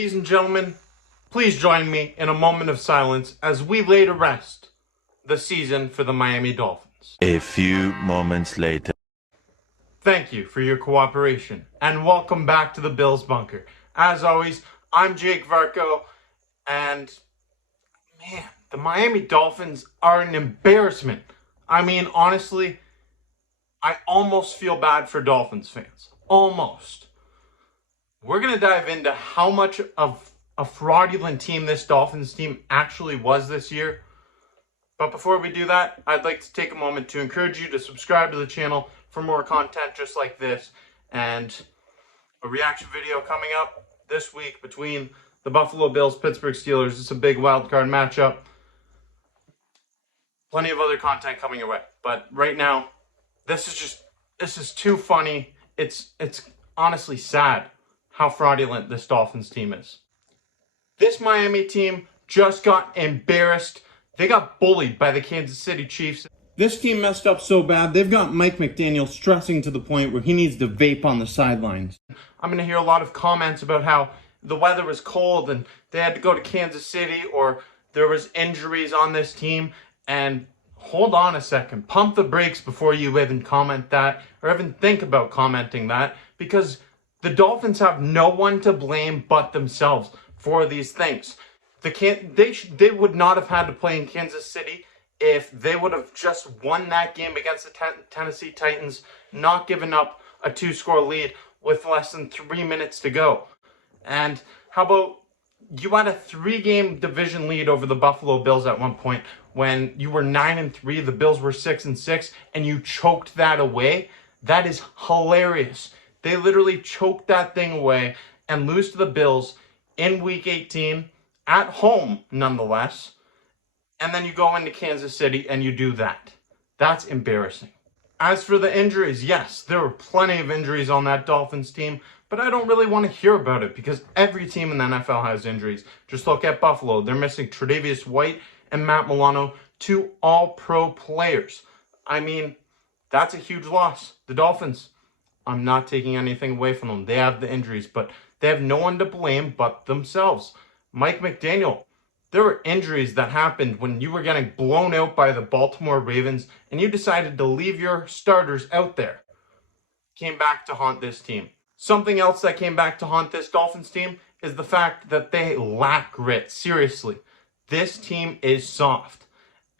Ladies and gentlemen, please join me in a moment of silence as we lay to rest the season for the Miami Dolphins. A few moments later. Thank you for your cooperation, and welcome back to the Bills Bunker. As always, I'm Jake Varco, and man, the Miami Dolphins are an embarrassment. I mean, honestly, I almost feel bad for Dolphins fans. Almost. We're going to dive into how much of a fraudulent team this Dolphins team actually was this year. But before we do that, I'd like to take a moment to encourage you to subscribe to the channel for more content just like this. And a reaction video coming up this week between the Buffalo Bills, Pittsburgh Steelers. It's a big wild card matchup. Plenty of other content coming your way. But right now, this is too funny. It's honestly sad how fraudulent this Dolphins team is. This Miami team just got embarrassed. They got bullied by the Kansas City Chiefs. This team messed up so bad, they've got Mike McDaniel stressing to the point where he needs to vape on the sidelines. I'm going to hear a lot of comments about how the weather was cold and they had to go to Kansas City, or there was injuries on this team. And hold on a second. Pump the brakes before you even comment that or even think about commenting that, because the Dolphins have no one to blame but themselves for these things. They would not have had to play in Kansas City if they would have just won that game against the Tennessee Titans, not given up a 2-score lead with less than 3 minutes to go. And how about you had a 3-game division lead over the Buffalo Bills at one point when you were 9-3, the Bills were 6-6, and you choked that away? That is hilarious. They literally choked that thing away and lose to the Bills in Week 18, at home nonetheless. And then you go into Kansas City and you do that. That's embarrassing. As for the injuries, yes, there were plenty of injuries on that Dolphins team, but I don't really want to hear about it because every team in the NFL has injuries. Just look at Buffalo. They're missing Tre'Davious White and Matt Milano, 2 all-pro players. I mean, that's a huge loss. The Dolphins, I'm not taking anything away from them. They have the injuries, but they have no one to blame but themselves. Mike McDaniel, there were injuries that happened when you were getting blown out by the Baltimore Ravens and you decided to leave your starters out there. Came back to haunt this team. Something else that came back to haunt this Dolphins team is the fact that they lack grit. Seriously, this team is soft.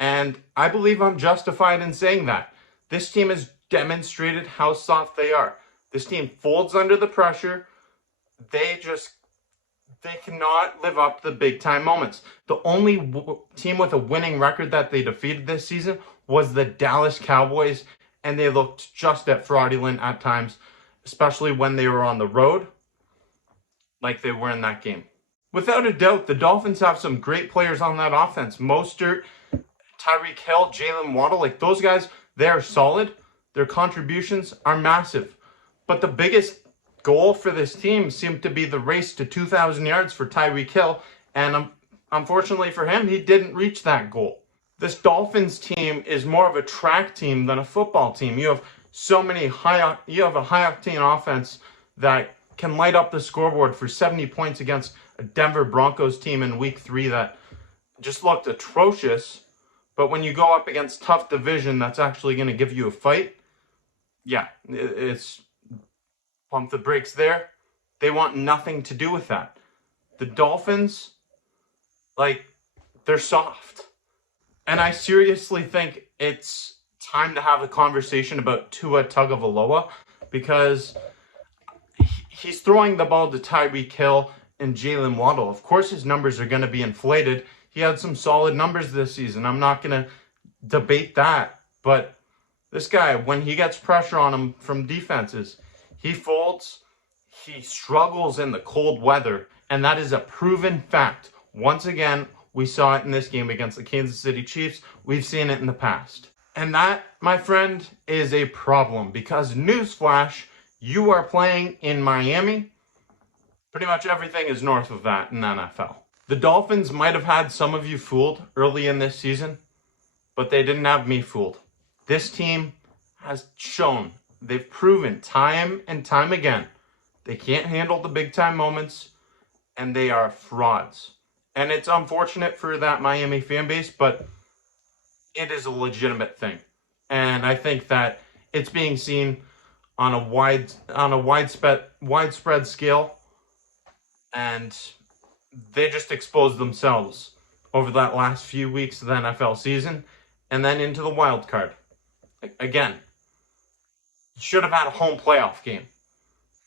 And I believe I'm justified in saying that. This team has demonstrated how soft they are. This team folds under the pressure. They cannot live up to the big time moments. The only team with a winning record that they defeated this season was the Dallas Cowboys, and they looked just as fraudulent at times, especially when they were on the road, like they were in that game. Without a doubt, the Dolphins have some great players on that offense. Mostert, Tyreek Hill, Jalen Waddle, like those guys, they're solid. Their contributions are massive. But the biggest goal for this team seemed to be the race to 2,000 yards for Tyreek Hill, and unfortunately for him, he didn't reach that goal. This Dolphins team is more of a track team than a football team. You have a high-octane offense that can light up the scoreboard for 70 points against a Denver Broncos team in Week 3 that just looked atrocious. But when you go up against tough division that's actually going to give you a fight, yeah, it's pump the brakes there. They want nothing to do with that. The Dolphins, they're soft. And I seriously think it's time to have a conversation about Tua Tagovailoa, because he's throwing the ball to Tyreek Hill and Jalen Waddle. Of course his numbers are going to be inflated. He had some solid numbers this season. I'm not going to debate that. But this guy, when he gets pressure on him from defenses, he folds, he struggles in the cold weather, and that is a proven fact. Once again, we saw it in this game against the Kansas City Chiefs. We've seen it in the past. And that, my friend, is a problem because, newsflash, you are playing in Miami. Pretty much everything is north of that in the NFL. The Dolphins might have had some of you fooled early in this season, but they didn't have me fooled. This team has shown, they've proven time and time again, they can't handle the big time moments, and they are frauds. And it's unfortunate for that Miami fan base, but it is a legitimate thing. And I think that it's being seen on a widespread scale, and they just exposed themselves over that last few weeks of the NFL season, and then into the wild card. Again, you should have had a home playoff game,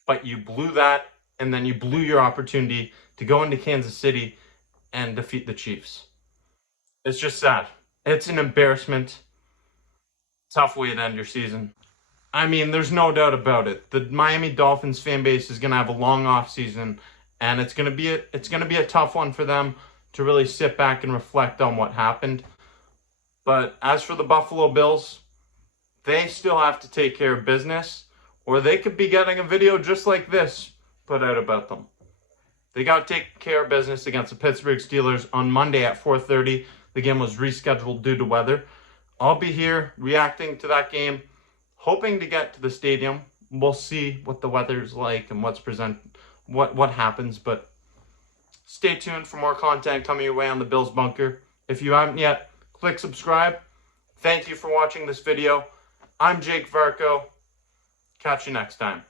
but you blew that, and then you blew your opportunity to go into Kansas City and defeat the Chiefs. It's just sad. It's an embarrassment. Tough way to end your season. I mean, there's no doubt about it. The Miami Dolphins fan base is going to have a long off season, and it's going to be a tough one for them to really sit back and reflect on what happened. But as for the Buffalo Bills, they still have to take care of business, or they could be getting a video just like this put out about them. They got to take care of business against the Pittsburgh Steelers on Monday at 4:30. The game was rescheduled due to weather. I'll be here reacting to that game, hoping to get to the stadium. We'll see what the weather's like and what happens, but stay tuned for more content coming your way on the Bills Bunker. If you haven't yet, click subscribe. Thank you for watching this video. I'm Jake Varco. Catch you next time.